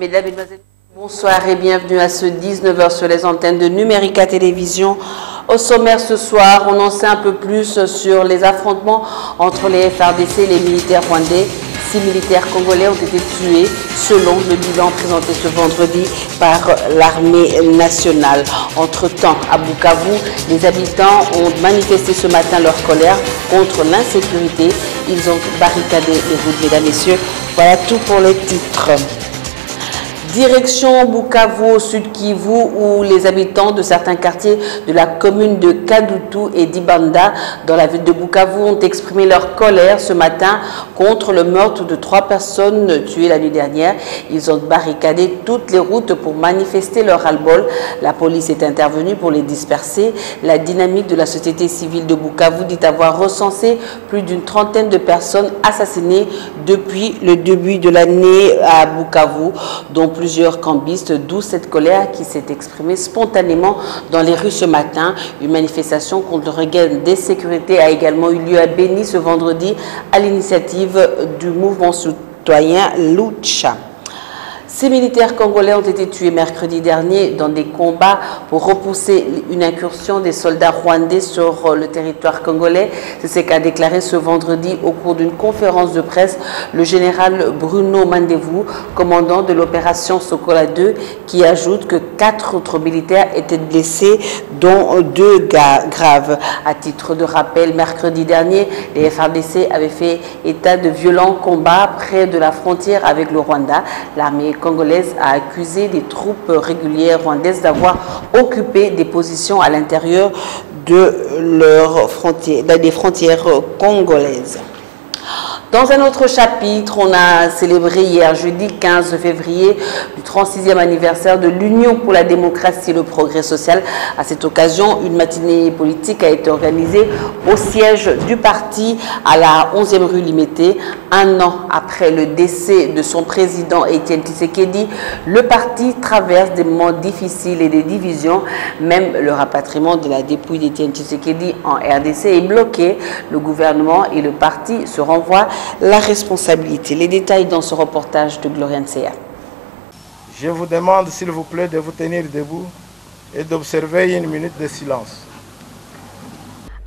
Mesdames et Mesdemoiselles, bonsoir et bienvenue à ce 19h sur les antennes de Numérica Télévision. Au sommaire ce soir, on en sait un peu plus sur les affrontements entre les FARDC et les militaires rwandais. 6 militaires congolais ont été tués selon le bilan présenté ce vendredi par l'armée nationale. Entre-temps, à Bukavu, les habitants ont manifesté ce matin leur colère contre l'insécurité. Ils ont barricadé les routes, mesdames et messieurs. Voilà tout pour les titres. Direction Bukavu, au sud Kivu, où les habitants de certains quartiers de la commune de Kadutu et d'Ibanda, dans la ville de Bukavu, ont exprimé leur colère ce matin contre le meurtre de 3 personnes tuées la nuit dernière. Ils ont barricadé toutes les routes pour manifester leur ras-le-bol. La police est intervenue pour les disperser. La dynamique de la société civile de Bukavu dit avoir recensé plus d'une trentaine de personnes assassinées depuis le début de l'année à Bukavu, dont plusieurs cambistes, d'où cette colère qui s'est exprimée spontanément dans les rues ce matin. Une manifestation contre le regain des sécurités a également eu lieu à Beni ce vendredi à l'initiative du mouvement citoyen Lucha. Ces militaires congolais ont été tués mercredi dernier dans des combats pour repousser une incursion des soldats rwandais sur le territoire congolais. C'est ce qu'a déclaré ce vendredi au cours d'une conférence de presse le général Bruno Mandevou, commandant de l'opération Sokola 2, qui ajoute que 4 autres militaires étaient blessés, dont 2 graves. À titre de rappel, mercredi dernier, les FARDC avaient fait état de violents combats près de la frontière avec le Rwanda. L'armée congolaise a accusé des troupes régulières rwandaises d'avoir occupé des positions à l'intérieur des frontières congolaises. Dans un autre chapitre, on a célébré hier, jeudi 15 février, le 36e anniversaire de l'Union pour la démocratie et le progrès social. À cette occasion, une matinée politique a été organisée au siège du parti à la 11e rue Limité. Un an après le décès de son président Étienne Tshisekedi, le parti traverse des moments difficiles et des divisions. Même le rapatriement de la dépouille d'Étienne Tshisekedi en RDC est bloqué. Le gouvernement et le parti se renvoient la responsabilité. Les détails dans ce reportage de Gloriane Seya. Je vous demande s'il vous plaît de vous tenir debout et d'observer une minute de silence.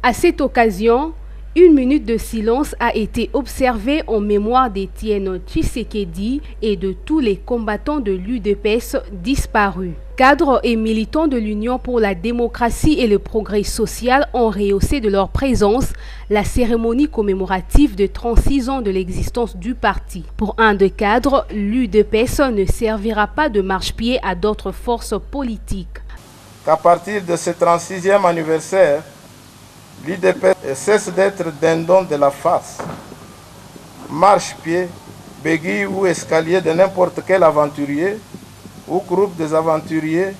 À cette occasion, une minute de silence a été observée en mémoire d'Étienne Tshisekedi et de tous les combattants de l'UDPS disparus. Cadres et militants de l'Union pour la démocratie et le progrès social ont rehaussé de leur présence la cérémonie commémorative de 36 ans de l'existence du parti. Pour un des cadres, l'UDPS ne servira pas de marchepied à d'autres forces politiques. Qu'à partir de ce 36e anniversaire, l'UDPS cesse d'être dindon de la face, marche-pied, béquille ou escalier de n'importe quel aventurier ou groupe des aventuriers,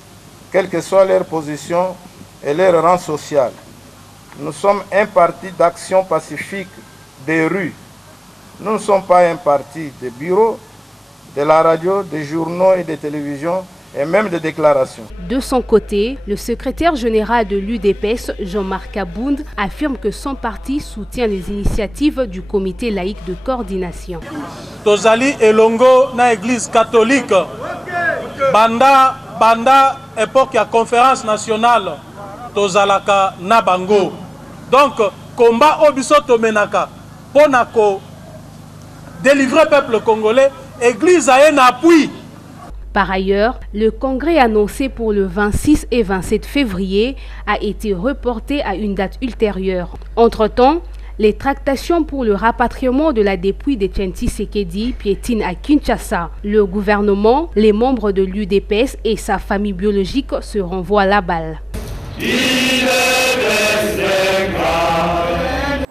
quelle que soit leur position et leur rang social. Nous sommes un parti d'action pacifique des rues. Nous ne sommes pas un parti de bureaux, de la radio, des journaux et des télévisions, et même des déclarations. De son côté, le secrétaire général de l'UDPS, Jean-Marc Abound, affirme que son parti soutient les initiatives du comité laïque de coordination. Tozali elongo na église catholique. Banda époque ya conférence nationale tozalaka na bango. Donc combat obiso tomenaka ponako délivrer peuple congolais, église a un appui. Par ailleurs, le congrès annoncé pour le 26 et 27 février a été reporté à une date ultérieure. Entre-temps, les tractations pour le rapatriement de la dépouille d'Étienne Tshisekedi piétinent à Kinshasa. Le gouvernement, les membres de l'UDPS et sa famille biologique se renvoient la balle.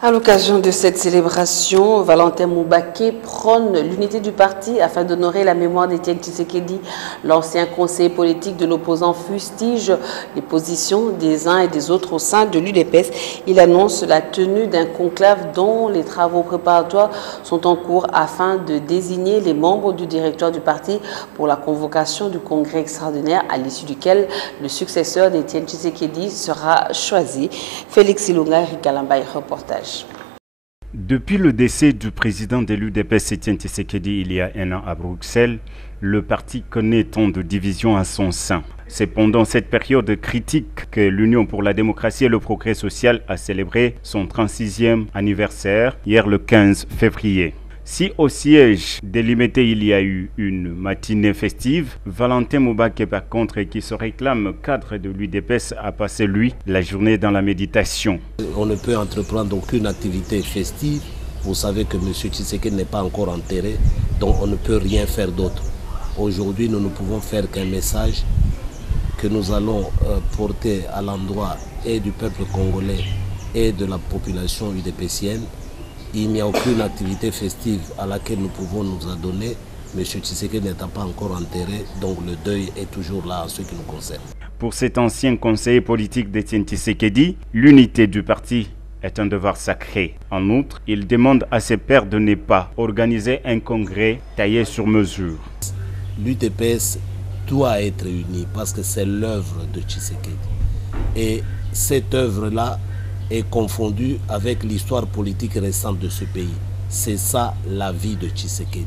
À l'occasion de cette célébration, Valentin Moubaké prône l'unité du parti afin d'honorer la mémoire d'Étienne Tshisekedi. L'ancien conseiller politique de l'opposant fustige les positions des uns et des autres au sein de l'UDPS. Il annonce la tenue d'un conclave dont les travaux préparatoires sont en cours afin de désigner les membres du directoire du parti pour la convocation du congrès extraordinaire à l'issue duquel le successeur d'Étienne Tshisekedi sera choisi. Félix Ilunga, Rikalambay, reportage. Depuis le décès du président de l'UDPS, Etienne Tshisekedi, il y a un an à Bruxelles, le parti connaît tant de divisions à son sein. C'est pendant cette période critique que l'Union pour la démocratie et le progrès social a célébré son 36e anniversaire, hier le 15 février. Si au siège délimité il y a eu une matinée festive, Valentin Mubake par contre, qui se réclame cadre de l'UDPS, a passé lui la journée dans la méditation. On ne peut entreprendre aucune activité festive. Vous savez que M. Tshisekedi n'est pas encore enterré, donc on ne peut rien faire d'autre. Aujourd'hui, nous ne pouvons faire qu'un message que nous allons porter à l'endroit et du peuple congolais et de la population UDPSienne. Il n'y a aucune activité festive à laquelle nous pouvons nous adonner. M. Tshisekedi n'étant pas encore enterré, donc le deuil est toujours là en ce qui nous concerne. Pour cet ancien conseiller politique d'Etienne Tshisekedi, l'unité du parti est un devoir sacré. En outre, il demande à ses pairs de ne pas organiser un congrès taillé sur mesure. L'UDPS doit être unie parce que c'est l'œuvre de Tshisekedi. Et cette œuvre-là est confondue avec l'histoire politique récente de ce pays. C'est ça la vie de Tshisekedi.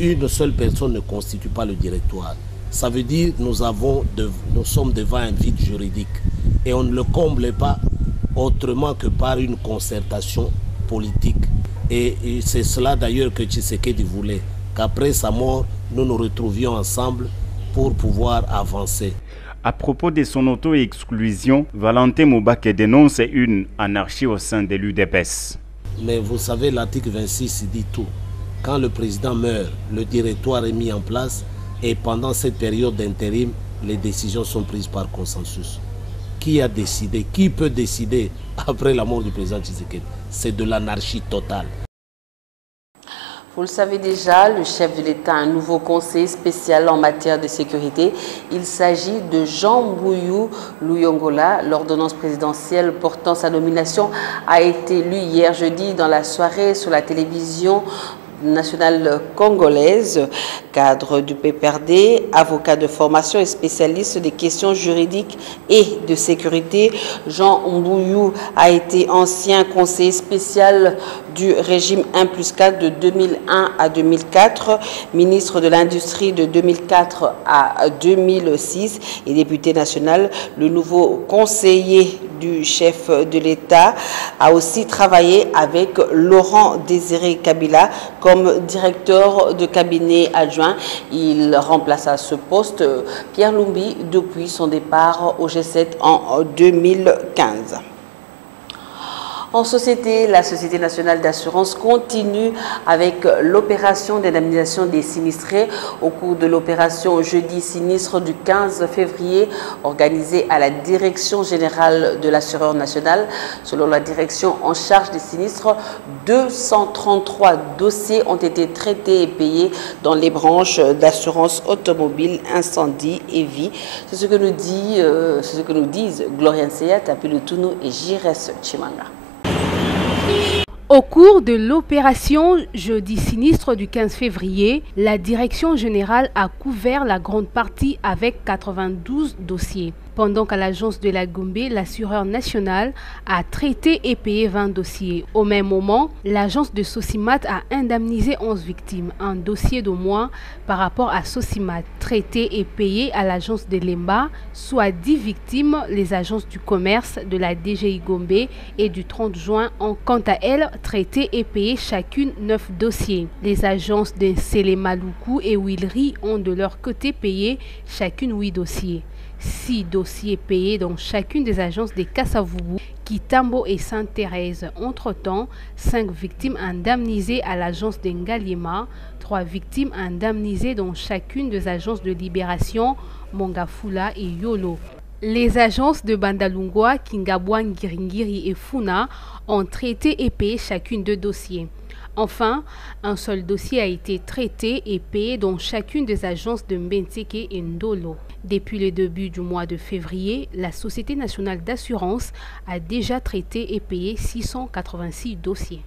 Une seule personne ne constitue pas le directoire. Ça veut dire que nous sommes devant un vide juridique et on ne le comble pas autrement que par une concertation politique. Et c'est cela d'ailleurs que Tshisekedi voulait, qu'après sa mort, nous nous retrouvions ensemble pour pouvoir avancer. À propos de son auto-exclusion, Valentin Mubake dénonce une anarchie au sein de l'UDPS. Mais vous savez, l'article 26 dit tout. Quand le président meurt, le directoire est mis en place et pendant cette période d'intérim, les décisions sont prises par consensus. Qui a décidé? Qui peut décider après la mort du président Tshisekedi? C'est de l'anarchie totale. Vous le savez déjà, le chef de l'État a un nouveau conseiller spécial en matière de sécurité. Il s'agit de Jean Mbuyu Luyongola. L'ordonnance présidentielle portant sa nomination a été lue hier jeudi dans la soirée sur la télévision nationale congolaise. Cadre du PPRD, avocat de formation et spécialiste des questions juridiques et de sécurité, Jean Mbuyu a été ancien conseiller spécial du régime 1+4 de 2001 à 2004, ministre de l'Industrie de 2004 à 2006 et député national. Le nouveau conseiller du chef de l'État a aussi travaillé avec Laurent Désiré Kabila comme directeur de cabinet adjoint. Il remplace à ce poste Pierre Lumbi depuis son départ au G7 en 2015. En société, la Société nationale d'assurance continue avec l'opération d'indemnisation des sinistrés. Au cours de l'opération Jeudi sinistre du 15 février, organisée à la Direction générale de l'assureur national, selon la direction en charge des sinistres, 233 dossiers ont été traités et payés dans les branches d'assurance automobile, incendie et vie. C'est ce que nous disent Gloriane Seya, Tapi Tounou et Jires Chimanga. Au cours de l'opération Jeudi sinistre du 15 février, la Direction générale a couvert la grande partie avec 92 dossiers. Pendant qu'à l'agence de la Gombe, l'assureur national a traité et payé 20 dossiers. Au même moment, l'agence de Sosimat a indemnisé 11 victimes, un dossier de moins par rapport à Sosimat. Traité et payé à l'agence de Lemba, soit 10 victimes, les agences du commerce de la DGI Gombe et du 30 juin ont quant à elles traité et payé chacune 9 dossiers. Les agences de Selemaluku et Wilry ont de leur côté payé chacune 8 dossiers. 6 dossiers payés dans chacune des agences des Kassavubu, Kitambo et Sainte-Thérèse. Entre-temps, 5 victimes indemnisées à l'agence de Ngaliema, 3 victimes indemnisées dans chacune des agences de Libération, Mongafula et Yolo. Les agences de Bandalungwa, Kingabwa, Ngiringiri et Funa ont traité et payé chacune 2 dossiers. Enfin, un seul dossier a été traité et payé dans chacune des agences de Mbenteke et Ndolo. Depuis le début du mois de février, la Société nationale d'assurance a déjà traité et payé 686 dossiers.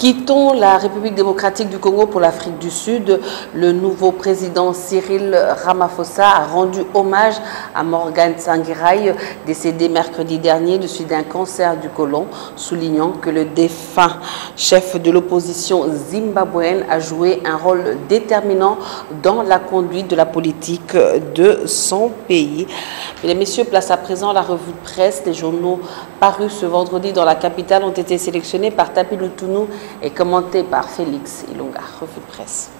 Quittons la République démocratique du Congo pour l'Afrique du Sud. Le nouveau président Cyril Ramaphosa a rendu hommage à Morgan Tsvangirai, décédé mercredi dernier de suite d'un cancer du côlon, soulignant que le défunt chef de l'opposition zimbabwéenne a joué un rôle déterminant dans la conduite de la politique de son pays. Mesdames et messieurs, place à présent la revue de presse. Les journaux parus ce vendredi dans la capitale ont été sélectionnés par Tapi Lutunou et commenté par Félix Ilunga. Revue de presse.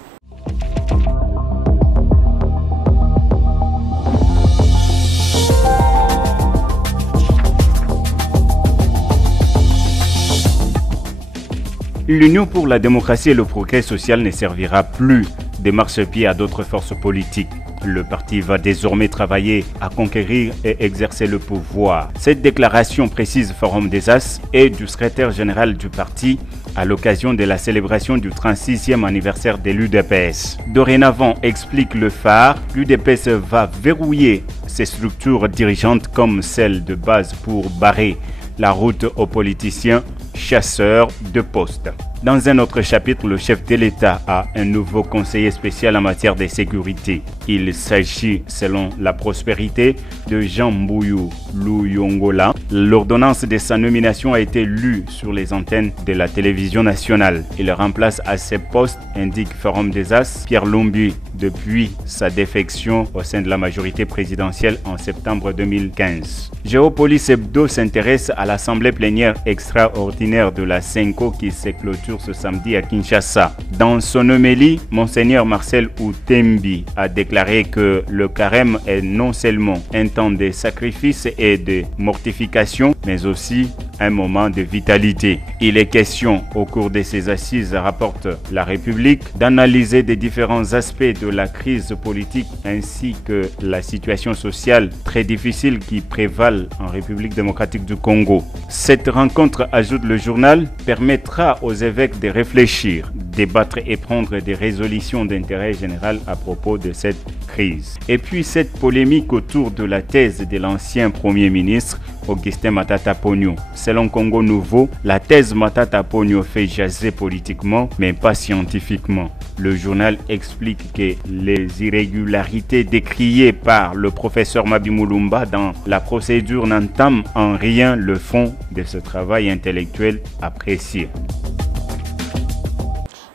L'Union pour la démocratie et le progrès social ne servira plus de marchepied à d'autres forces politiques. Le parti va désormais travailler à conquérir et exercer le pouvoir. Cette déclaration précise Forum des As et du secrétaire général du parti à l'occasion de la célébration du 36e anniversaire de l'UDPS. Dorénavant, explique le phare, l'UDPS va verrouiller ses structures dirigeantes comme celle de base pour barrer la route aux politiciens chasseurs de postes. Dans un autre chapitre, le chef de l'État a un nouveau conseiller spécial en matière de sécurité. Il s'agit, selon la prospérité, de Jean Mbouyou Luyongola. L'ordonnance de sa nomination a été lue sur les antennes de la télévision nationale. Il remplace à ce poste, indique Forum des As, Pierre Lumbi, depuis sa défection au sein de la majorité présidentielle en septembre 2015. Géopolis Hebdo s'intéresse à l'assemblée plénière extraordinaire de la CENCO qui se clôture ce samedi à Kinshasa. Dans son homélie, Monseigneur Marcel Outembi a déclaré que le carême est non seulement un temps de sacrifice et de mortification, mais aussi un moment de vitalité. Il est question, au cours de ces assises, rapporte La République, d'analyser les différents aspects de la crise politique ainsi que la situation sociale très difficile qui prévalent en République démocratique du Congo. Cette rencontre, ajoute le journal, permettra aux évêques de réfléchir, débattre et prendre des résolutions d'intérêt général à propos de cette crise. Et puis cette polémique autour de la thèse de l'ancien Premier ministre Augustin Matata Ponyo. Selon Congo Nouveau, la thèse Matata Ponyo fait jaser politiquement, mais pas scientifiquement. Le journal explique que les irrégularités décriées par le professeur Mabi Mulumba dans la procédure n'entament en rien le fond de ce travail intellectuel apprécié.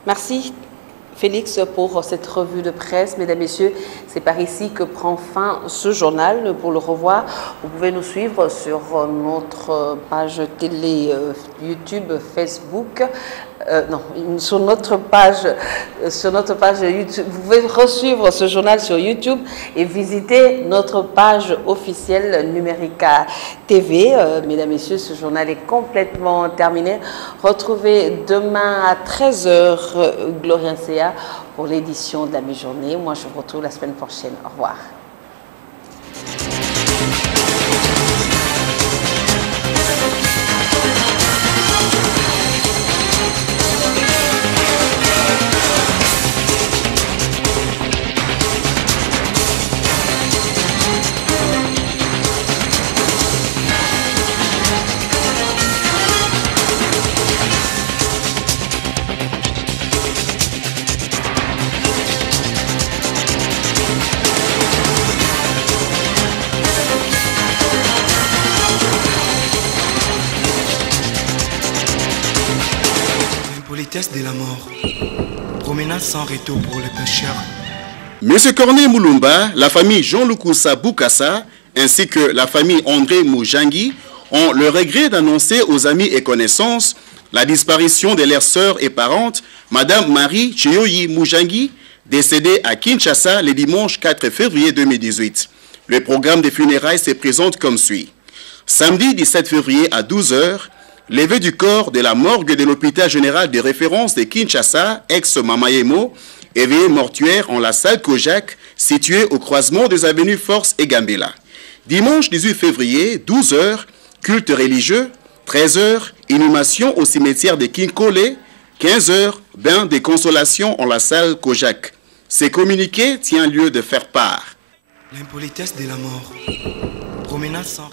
Merci Félix pour cette revue de presse. Mesdames, Messieurs, c'est par ici que prend fin ce journal. Pour le revoir, vous pouvez nous suivre sur notre page télé YouTube, Facebook. Sur notre page YouTube. Vous pouvez resuivre ce journal sur YouTube et visiter notre page officielle Numérica TV. Mesdames, Messieurs, ce journal est complètement terminé. Retrouvez demain à 13h Gloria Ncea pour l'édition de la mi-journée. Moi, je vous retrouve la semaine prochaine. Au revoir. De la mort. Promenade sans retour pour les pêcheurs. Monsieur Corné Moulumba, la famille Jean-Lukusa Boukassa, ainsi que la famille André Moujangi ont le regret d'annoncer aux amis et connaissances la disparition de leur sœur et parente, Madame Marie Chioyi Moujangi, décédée à Kinshasa le dimanche 4 février 2018. Le programme des funérailles se présente comme suit. Samedi 17 février à 12h, levée du corps de la morgue de l'hôpital général de référence de Kinshasa, ex-Mamayemo, et veillée mortuaire en la salle Kojak, située au croisement des avenues Force et Gambela. Dimanche 18 février, 12h, culte religieux, 13h, inhumation au cimetière de Kinkole, 15h, bain de consolation en la salle Kojak. Ce communiqué tient lieu de faire part. L'impolitesse de la mort. Promenade sans...